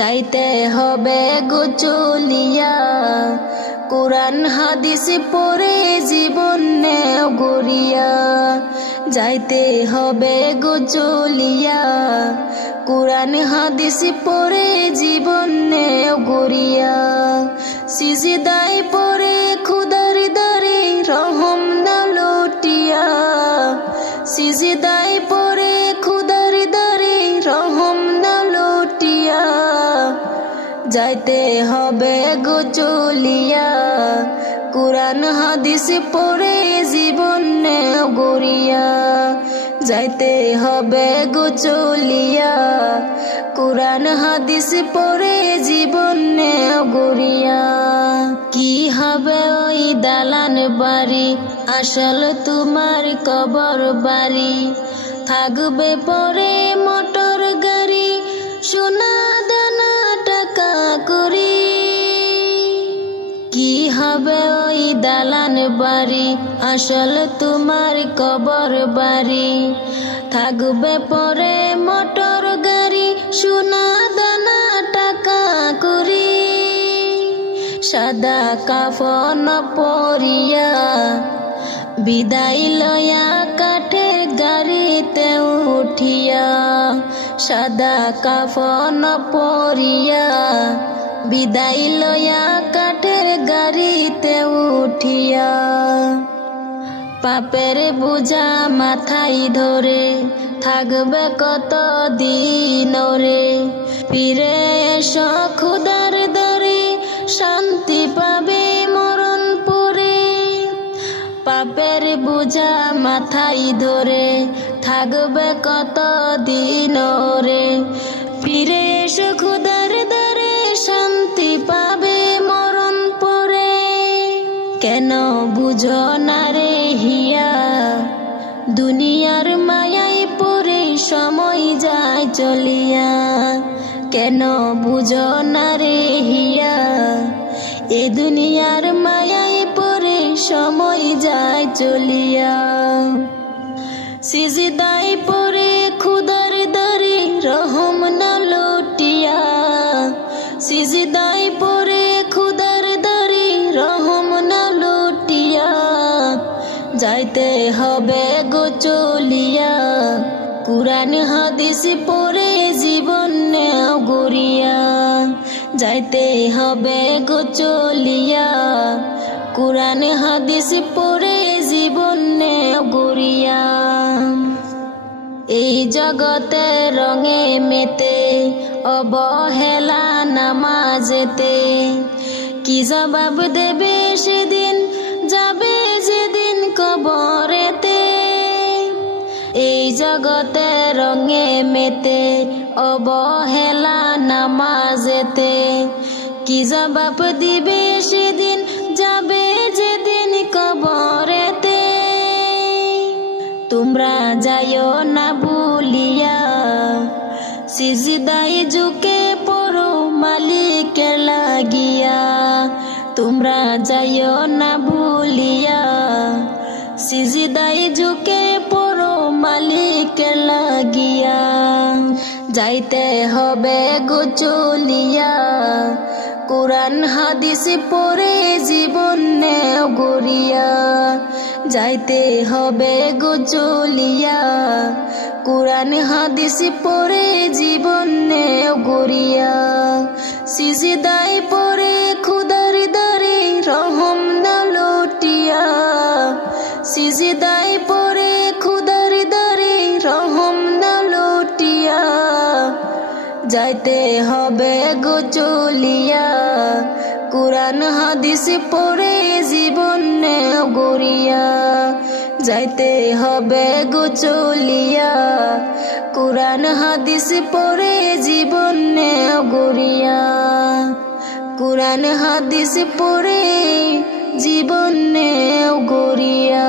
যাইতে হবে গোচলিয়া কোরআন হাদিস পড়ে জীবনে গড়িয়া যাইতে হবে গোচলিয়া কোরআন হাদিস পড়ে জীবনে গড়িয়া সিজদায় পড়ে খুদার দরে রহম দাও লুটিয়া সিজদায় পড়ে খুদার দরে রহম দাও লুটিয়া যাইতে হবে গোচলিয়া কোরআন হাদিস পড়ে জীবনে গড়িয়া যাইতে হবে গোচলিয়া কোরআন হাদিস পড়ে জীবনে গড়িয়া কি হবে ওই দালান বাড়ি আসল তোমার কবর বাড়ি থাকবে পরে মোটর গাড়ি সোনা দানা টাকা করি কি হবে ওই দালান বাড়ি আসল তোমার কবর বাড়ি থাকবে পরে মোটর গাড়ি সোনা দানা টাকা করি সাদা কাফন পরিয়া বিদায় লয়া কাঠের গাড়িতে উঠিয়া সাদা কাফন পরিয়া বিদায় লয়া কাঠের গাড়িতে উঠিয়া পাপের বোঝা মাথায় ধরে থাকবে কত দিন রে ফিরে এসো খুদার দরে শান্তি পাবে মরণ পরে পাপের বোঝা মাথায় ধরে থাকবে কত দিন রে ফিরে এসো খুদার দরে শান্তি পাবে মরণ পরে কেন বুঝো না রে হিয়া দুনিয়ার মায়ায় পড়ে সময় যায় চলিয়া কেন বুঝো না রে হিয়া এ দুনিয়ার মায়ায় পড়ে সময় যায় চলিয়া সিজদায় পড়ে খুদার দরে রহম না লুটিয়া সিজদায় পড়ে খুদার দরে রহম না লুটিয়া যাইতে হবে গোচলিয়া কোরআন হাদিস পড়ে জীবনে গড়িয়া যাইতে হবে গোচলিয়া কোরআন হাদিস পড়ে জীবনে গড়িয়া এই জগতে রঙে মেতে অবহেলা নামাজেতে কি জবাব দেবে সেদিন যাবে যেদিন কবরেতে এই জগতে রঙে মেতে অবহেলা নামাজেতে কি জবাব দিবে সেদিন যাবে যেদিন কবরেতে তোমরা যাইও না ভুলিয়া সিজদায় ঝুঁকে পড়ো মালিকের লাগিয়া তোমরা যাইও না ভুলিয়া সিজদায় ঝুঁকে পড়ো মালিকের লাগিয়া যাইতে হবে গোচলিয়া কোরআন হাদিস পড়ে জীবনে গড়িয়া যাইতে হবে গোচলিয়া কোরআন হাদিস পড়ে জীবনে গড়িয়া সিজদায় পড়ে খুদার দরে রহম দাও লুটিয়া সিজদায় পড়ে খুদার দরে রহম দাও লুটিয়া যাইতে হবে গোচলিয়া কোরআন হাদিস পড়ে জীবনে গড়িয়া যাইতে হবে গোচলিয়া কোরআন হাদিস পড়ে জীবনে গড়িয়া কোরআন হাদিস পড়ে জীবনে গড়িয়া।